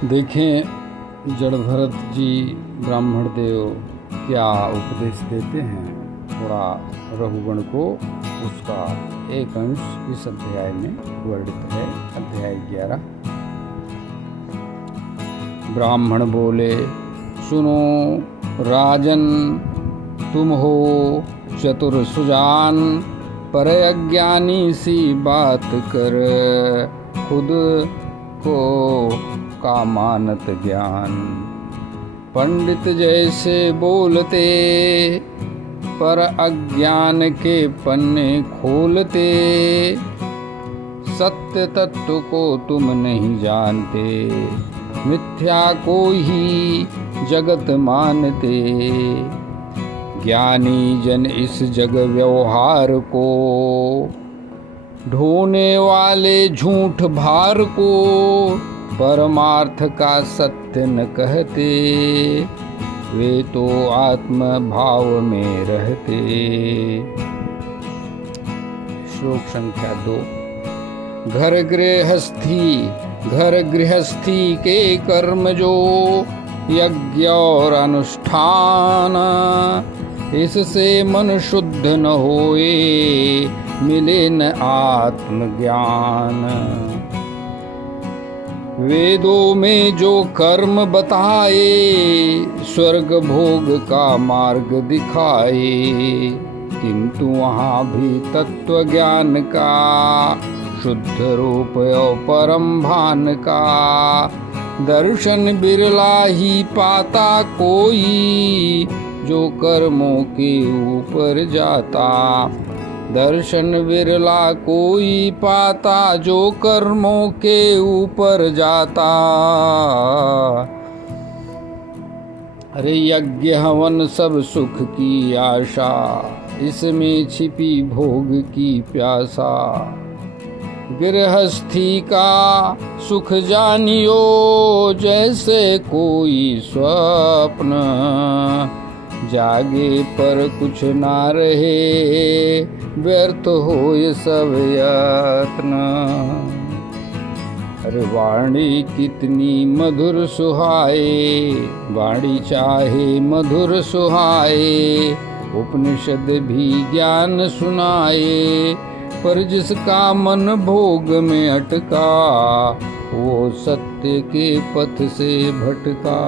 देखें जड़भरत जी ब्राह्मण देव क्या उपदेश देते हैं। थोड़ा रघुगण को उसका एक अंश इस अध्याय में वर्णित है। अध्याय 11। ब्राह्मण बोले, सुनो राजन, तुम हो चतुर सुजान, पर अज्ञानी सी बात कर, खुद को का मानत ज्ञान। पंडित जैसे बोलते, पर अज्ञान के पन्ने खोलते। सत्य तत्व को तुम नहीं जानते, मिथ्या को ही जगत मानते। ज्ञानी जन इस जग व्यवहार को, ढोने वाले झूठ भार को, परमार्थ का सत्य न कहते। वे तो आत्म भाव में रहते। श्लोक संख्या 2। घर गृहस्थी के कर्म जो, यज्ञ और अनुष्ठान, इससे मन शुद्ध न होए, मिले न आत्मज्ञान। वेदों में जो कर्म बताए, स्वर्ग भोग का मार्ग दिखाए, किंतु वहाँ भी तत्व ज्ञान का, शुद्ध रूप और परम भान का, दर्शन बिरला ही पाता कोई, जो कर्मों के ऊपर जाता। दर्शन बिरला कोई पाता, जो कर्मों के ऊपर जाता। अरे यज्ञ हवन सब सुख की आशा, इसमें छिपी भोग की प्यासा। गृहस्थी का सुख जानियो, जैसे कोई स्वप्न, जागे पर कुछ ना रहे, व्यर्थ हो ये सब यत्न। अरे वाणी कितनी मधुर सुहाए, वाणी चाहे मधुर सुहाए, उपनिषद भी ज्ञान सुनाए। पर जिसका मन भोग में अटका, वो सत्य के पथ से भटका।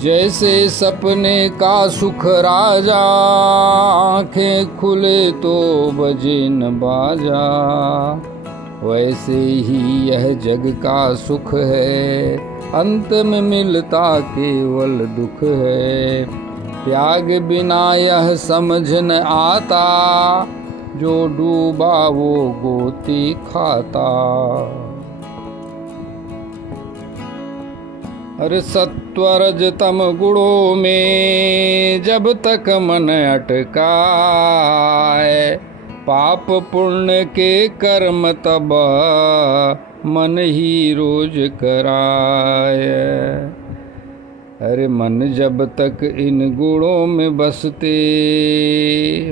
जैसे सपने का सुख राजा, आँखें खुले तो बजे न बाजा, वैसे ही यह जग का सुख है, अंत में मिलता केवल दुख है। त्याग बिना यह समझ न आता, जो डूबा वो गोती खाता। अरे सत्वरज तम गुणों में जब तक मन अटका है, पाप पुण्य के कर्म तब मन ही रोज कराए। अरे मन जब तक इन गुणों में बसते,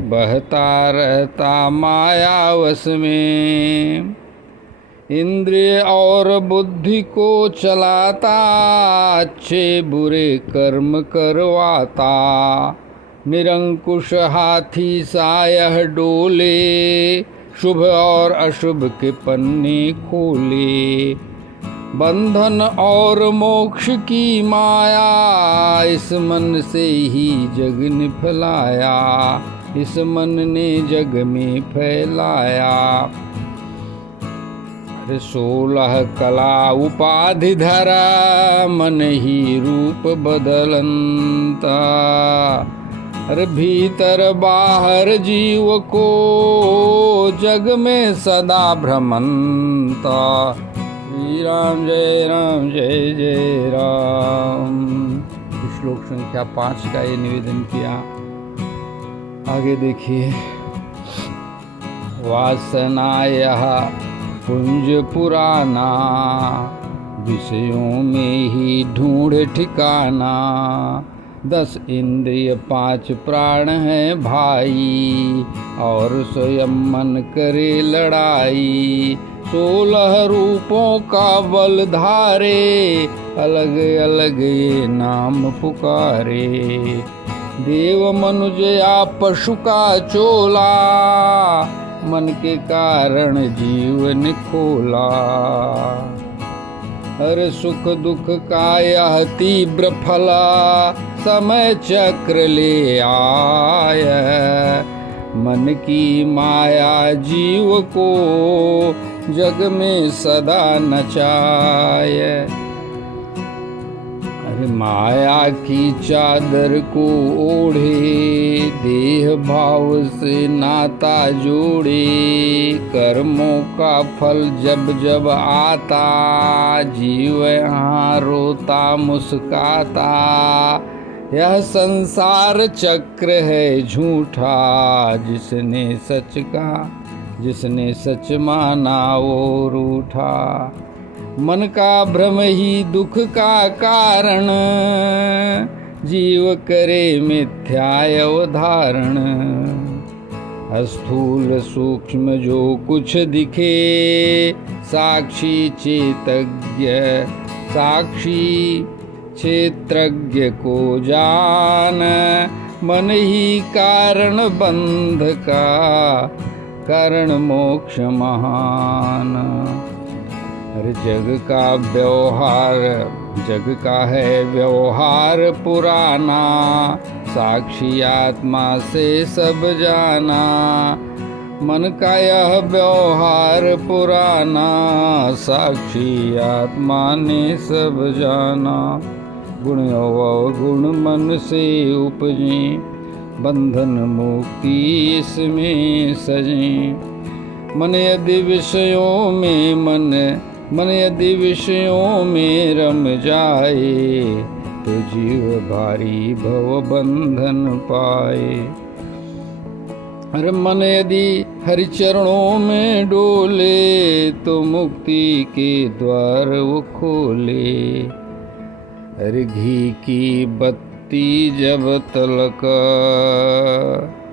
बहता रहता मायावश में। इंद्रिय और बुद्धि को चलाता, अच्छे बुरे कर्म करवाता। निरंकुश हाथी सा यह डोले, शुभ और अशुभ के पन्ने खोले। बंधन और मोक्ष की माया, इस मन से ही जग ने फैलाया, इस मन ने जग में फैलाया। 16 कला उपाधि धरा, मन ही रूप बदलंता। अरे भीतर बाहर जीव को, जग में सदा भ्रमंता। श्री राम जय राम जय जय राम। श्लोक संख्या 5 का ये निवेदन किया। आगे देखिए। वासना यह पुंज पुराना, विषयों में ही ढूंढ ठिकाना। 10 इंद्रिय 5 प्राण हैं भाई, और स्वयं मन करे लड़ाई। 16 रूपों का बल धारे, अलग अलग ये नाम पुकारे। देव मनुज या पशु का चोला, मन के कारण जीवन खोला। हर सुख दुख का यह तीव्र फला, समय चक्र ले आय। मन की माया जीव को जग में सदा नचाय। अरे माया की चादर को ओढ़े, देह भाव से नाता जोड़े। कर्मों का फल जब जब आता, जीव यहाँ रोता मुस्काता। यह संसार चक्र है झूठा, जिसने सच कहा, जिसने सच माना वो रूठा। मन का भ्रम ही दुख का कारण, जीव करे मिथ्या अवधारण। स्थूल सूक्ष्म जो कुछ दिखे, साक्षी चेतज्ञ साक्षी क्षेत्रज्ञ को जान। मन ही कारण बंध का, कारण मोक्ष महान। हर जग का व्यवहार, जग का है व्यवहार पुराना। साक्षी आत्मा से सब जाना, मन का यह व्यवहार पुराना। साक्षी आत्मा ने सब जाना। गुण अवगुण मन से उपजे, बंधन मुक्ति इसमें सजे। मन यदि विषयों में मन यदि विषयों में रम जाए, तो जीव भारी भव बंधन पाए। अरे मन यदि हरि चरणों में डोले, तो मुक्ति के द्वार वो खोले। अरे घी की बत्ती जब तलक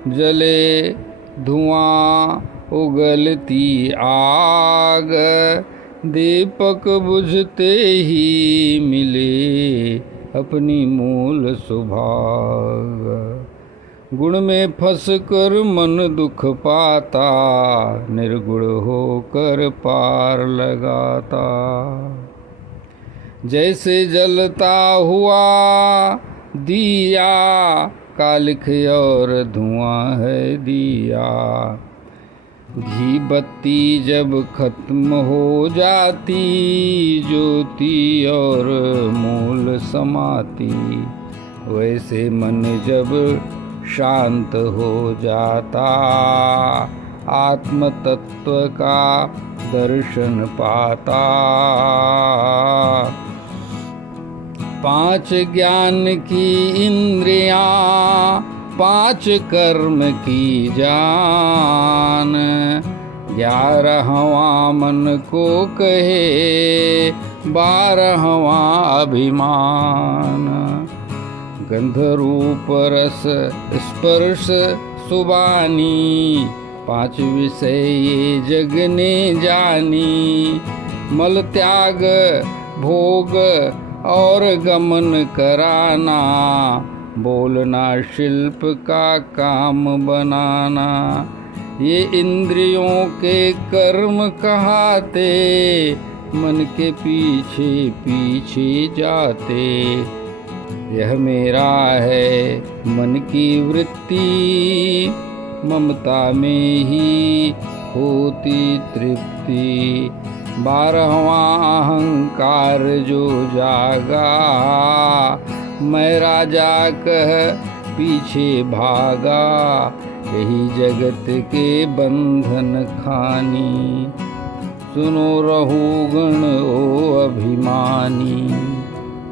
जले, धुआं उगलती आग। दीपक बुझते ही मिले, अपनी मूल सुभाग। गुण में फंस कर मन दुख पाता, निर्गुण होकर पार लगाता। जैसे जलता हुआ दिया, कालिख और धुआं है दिया। घी बत्ती जब खत्म हो जाती, ज्योति और मूल समाती। वैसे मन जब शांत हो जाता, आत्म तत्व का दर्शन पाता। 5 ज्ञान की इंद्रियां, 5 कर्म की जान। 11वां मन को कहे, 12वां अभिमान। गंध रूप रस स्पर्श सुबानी, 5 विषय ये जग ने जानी। मल त्याग भोग और गमन कराना, बोलना शिल्प का काम बनाना। ये इंद्रियों के कर्म कहाते, मन के पीछे पीछे जाते। यह मेरा है मन की वृत्ति, ममता में ही होती तृप्ति। 12वां अहंकार जो जागा, मैं राजा कह पीछे भागा। यही जगत के बंधन खानी, सुनो रहुगण ओ अभिमानी।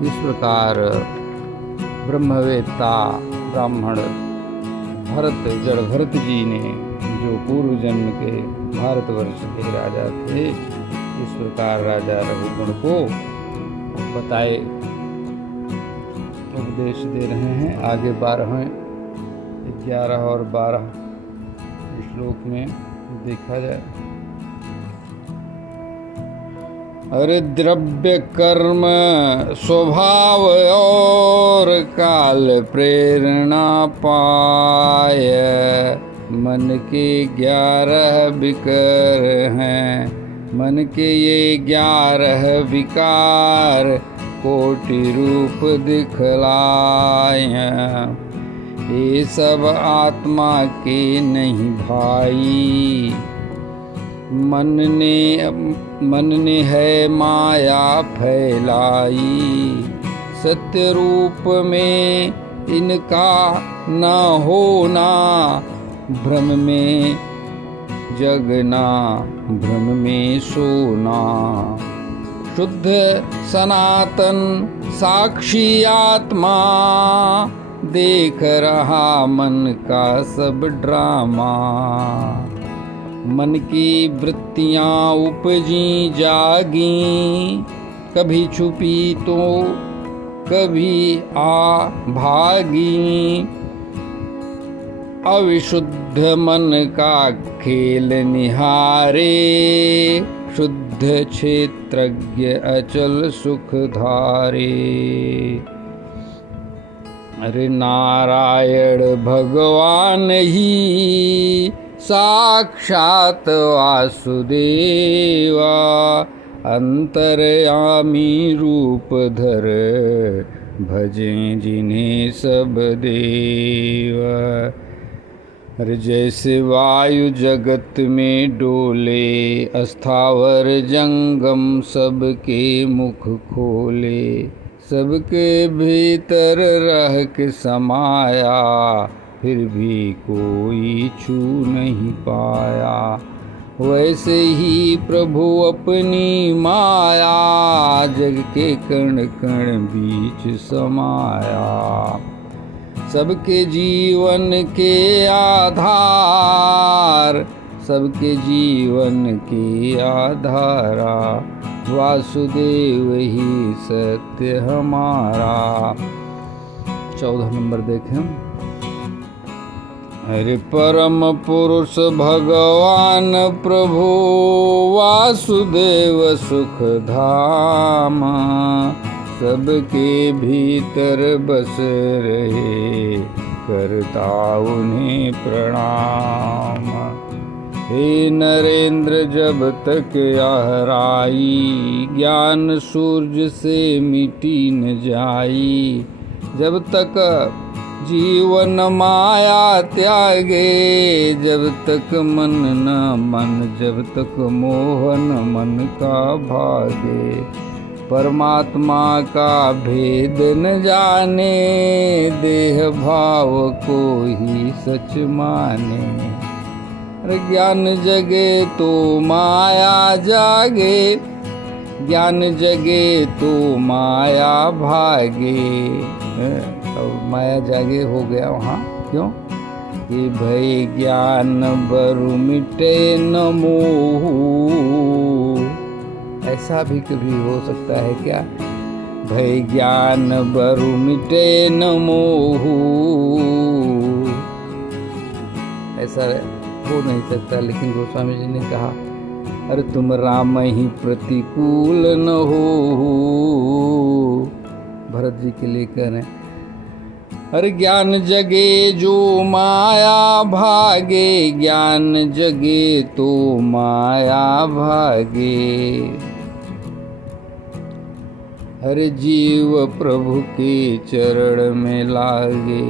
इस प्रकार ब्रह्मवेत्ता ब्राह्मण जड़ भरत जी ने, जो पूर्व जन्म के भारतवर्ष के राजा थे, इस प्रकार राजा रघुगण को बताए उपदेश दे रहे हैं। आगे 12वें 11 और 12 श्लोक में देखा जाए। अरे द्रव्य कर्म स्वभाव और काल प्रेरणा पाय, मन के 11 विकार हैं, मन के ये 11 विकार कोटि रूप दिखलाय। ये सब आत्मा के नहीं भाई, मन ने है माया फैलाई। सत्य रूप में इनका न होना, भ्रम में जगना, भ्रम में सोना। शुद्ध सनातन साक्षी आत्मा देख रहा मन का सब ड्रामा। मन की वृत्तियाँ उपजी जागी, कभी छुपी तो कभी आ भागी। अविशुद्ध मन का खेल निहारे, शुद्ध क्षेत्रज्ञ अचल सुख धारे। अरे नारायण भगवान ही साक्षात वासुदेवा, अंतर्यामी रूप धर भजें जिन्हें सब देव। अरे जैसे वायु जगत में डोले, अस्थावर जंगम सबके मुख खोले। सबके भीतर रह के समाया, फिर भी कोई छू नहीं पाया। वैसे ही प्रभु अपनी माया, जग के कण कण बीच समाया। सबके जीवन के आधार, सबके जीवन के आधारा, वासुदेव ही सत्य हमारा। 14 नंबर देखें। अरे परम पुरुष भगवान प्रभु वासुदेव सुख धाम, सबके भीतर बस रहे करता उन्हें प्रणाम। हे नरेंद्र जब तक आहराई, ज्ञान सूरज से मिटी न जाई। जब तक जीवन माया त्यागे, जब तक मन न मन, जब तक मोहन मन का भागे। परमात्मा का भेद न जाने, देह भाव को ही सच माने। ज्ञान जगे तो माया जागे, ज्ञान जगे तो माया भागे। अब माया जागे हो गया वहाँ, क्यों कि भई ज्ञान बरु मिटे न मोह। ऐसा भी कभी हो सकता है क्या? भई ज्ञान बरु मिटे न मोह, ऐसा हो नहीं सकता। लेकिन गोस्वामी जी ने कहा अरे तुम राम ही प्रतिकूल न हो। भरत जी के लिए कह रहे हैं अरे ज्ञान जगे जो माया भागे, ज्ञान जगे तो माया भागे। हरे जीव प्रभु के चरण में लागे।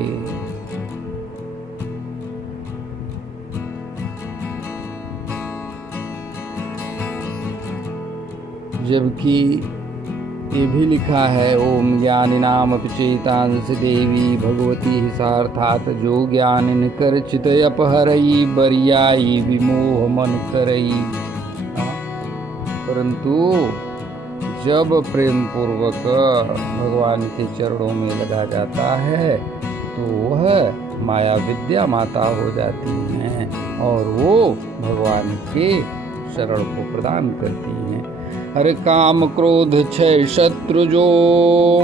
जबकि ये भी लिखा है ओम ज्ञानिनाम अपचेतांस देवी भगवती हिसार्थात। जो ज्ञान कर चित अपहरई, बरियाई विमोह मन करई। परंतु जब प्रेम पूर्वक भगवान के चरणों में लगा जाता है तो वह माया विद्या माता हो जाती हैं और वो भगवान के शरण को प्रदान करती हैं। अरे काम क्रोध छह शत्रु जो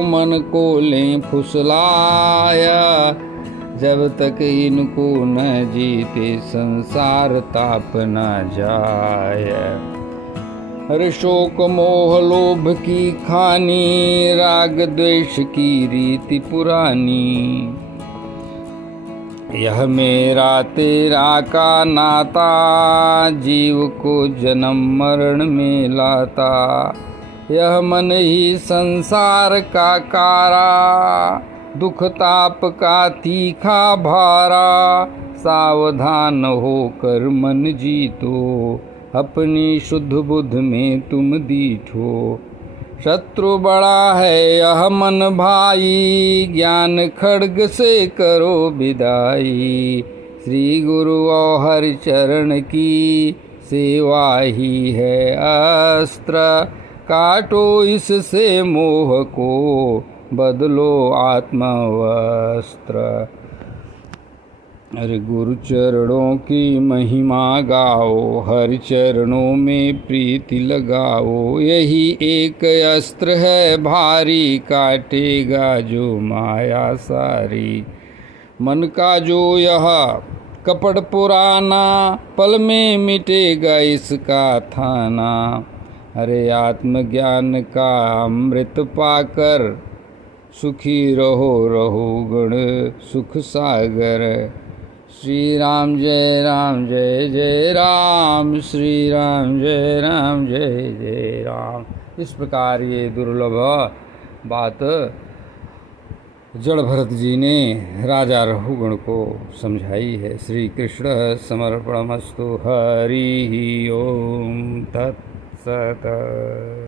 मन को ले फुसलाया, जब तक इनको न जीते संसार ताप न जाय। अरे शोक मोह लोभ की खानी, राग द्वेष की रीति पुरानी। यह मेरा तेरा का नाता, जीव को जन्म मरण में लाता। यह मन ही संसार का कारा, दुख ताप का तीखा भारा। सावधान होकर मन जीतो, अपनी शुद्ध बुद्ध में तुम दीठो। शत्रु बड़ा है यह मन भाई, ज्ञान खड्ग से करो विदाई। श्री गुरु और हरि चरण की सेवा ही है अस्त्र, काटो इससे मोह को बदलो आत्मवस्त्र। अरे गुरु चरणों की महिमा गाओ, हरि चरणों में प्रीति लगाओ। यही एक अस्त्र है भारी, काटेगा जो माया सारी। मन का जो यह कपट पुराना, पल में मिटेगा इसका थाना। अरे आत्मज्ञान का अमृत पाकर, सुखी रहो रहो गण सुख सागर। श्री राम जय जय राम, श्री राम जय जय राम। इस प्रकार ये दुर्लभ बात जड़ भरत जी ने राजा रघुगण को समझाई है। श्री कृष्ण समर्पणमस्तु। हरि ओम तत्सत।